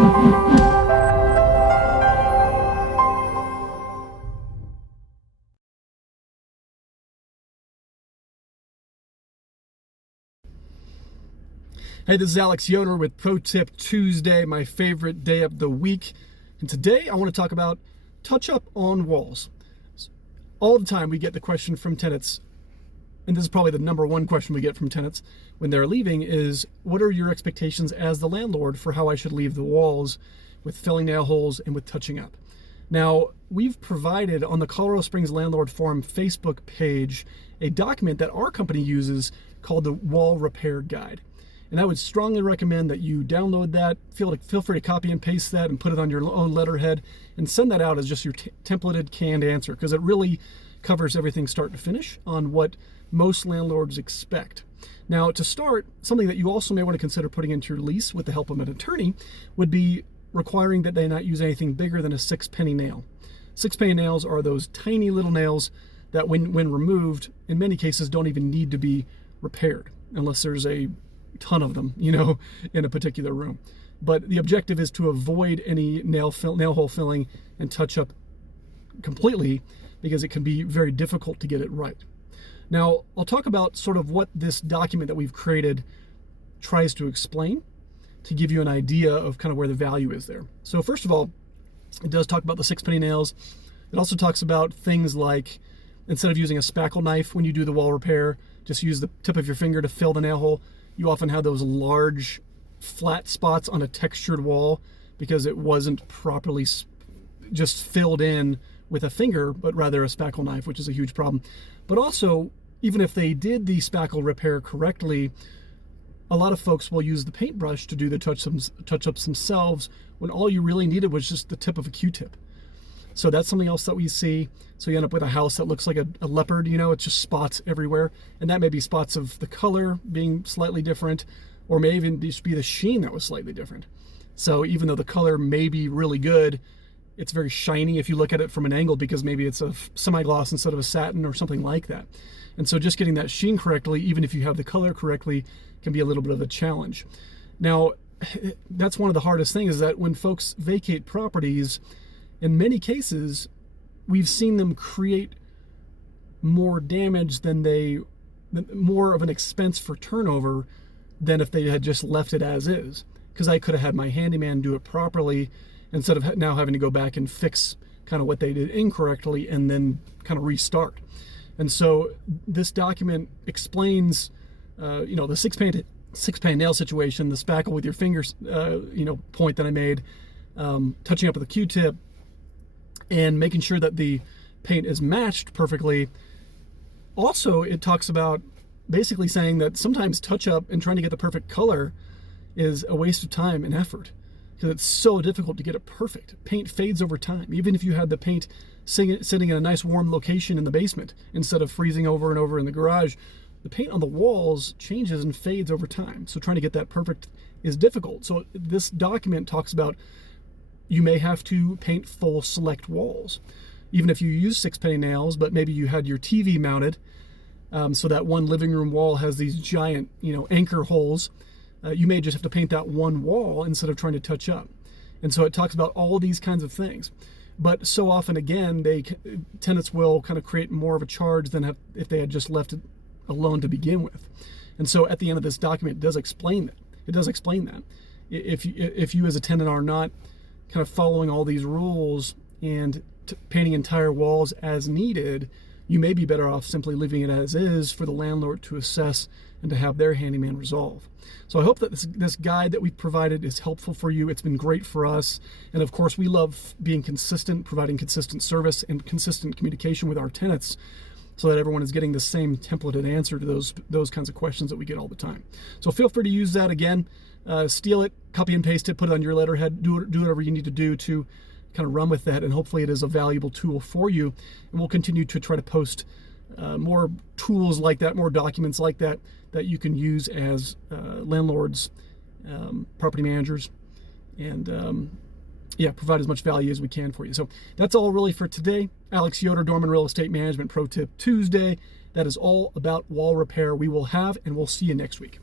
Hey, this is Alex Yoder with Pro Tip Tuesday, my favorite day of the week. And today I want to talk about touch-up on walls. All the time we get the question from tenants, and this is probably the number one question we get from tenants when they're leaving, is what are your expectations as the landlord for how I should leave the walls with filling nail holes and with touching up? Now, we've provided on the Colorado Springs Landlord Forum Facebook page a document that our company uses called the Wall Repair Guide. And I would strongly recommend that you download that, feel free to copy and paste that and put it on your own letterhead and send that out as just your templated canned answer, because it really covers everything start to finish on what most landlords expect. Now, to start, something that you also may want to consider putting into your lease with the help of an attorney would be requiring that they not use anything bigger than a 6-penny nail. 6-penny nails are those tiny little nails that when removed, in many cases don't even need to be repaired unless there's a ton of them, in a particular room. But the objective is to avoid any nail hole filling and touch up completely, because it can be very difficult to get it right. Now, I'll talk about sort of what this document that we've created tries to explain to give you an idea of kind of where the value is there. So first of all, it does talk about the 6-penny nails. It also talks about things like, instead of using a spackle knife when you do the wall repair, just use the tip of your finger to fill the nail hole. You often have those large flat spots on a textured wall because it wasn't properly just filled in with a finger, but rather a spackle knife, which is a huge problem. But also, even if they did the spackle repair correctly, a lot of folks will use the paintbrush to do the touch-ups themselves when all you really needed was just the tip of a Q-tip. So that's something else that we see. So you end up with a house that looks like a leopard, it's just spots everywhere. And that may be spots of the color being slightly different, or may even just be the sheen that was slightly different. So even though the color may be really good, it's very shiny if you look at it from an angle, because maybe it's a semi-gloss instead of a satin or something like that. And so just getting that sheen correctly, even if you have the color correctly, can be a little bit of a challenge. Now, that's one of the hardest things, is that when folks vacate properties, in many cases, we've seen them create more damage more of an expense for turnover than if they had just left it as is. Because I could have had my handyman do it properly instead of now having to go back and fix kind of what they did incorrectly and then kind of restart. And so this document explains, the 6-penny nail situation, the spackle with your fingers, point that I made, touching up with a Q-tip, and making sure that the paint is matched perfectly. Also, it talks about basically saying that sometimes touch-up and trying to get the perfect color is a waste of time and effort, because it's so difficult to get it perfect. Paint fades over time. Even if you had the paint sitting in a nice warm location in the basement instead of freezing over and over in the garage, the paint on the walls changes and fades over time. So trying to get that perfect is difficult. So this document talks about you may have to paint full select walls. Even if you use 6-penny nails, but maybe you had your TV mounted, so that one living room wall has these giant, anchor holes, you may just have to paint that one wall instead of trying to touch up. And so it talks about all these kinds of things. But so often, again, tenants will kind of create more of a charge than if they had just left it alone to begin with. And so at the end of this document, it does explain that. It does explain that. If you as a tenant are not kind of following all these rules and painting entire walls as needed, you may be better off simply leaving it as is for the landlord to assess and to have their handyman resolve. So I hope that this guide that we've provided is helpful for you. It's been great for us. And of course, we love being consistent, providing consistent service and consistent communication with our tenants, so that everyone is getting the same templated answer to those kinds of questions that we get all the time. So feel free to use that again. Steal it, copy and paste it, put it on your letterhead, do whatever you need to do to kind of run with that, and hopefully it is a valuable tool for you. And we'll continue to try to post more tools like that, more documents like that you can use as landlords, property managers, and provide as much value as we can for you. So that's all really for today. Alex Yoder, Dorman Real Estate Management Pro Tip Tuesday. That is all about wall repair we will have, and we'll see you next week.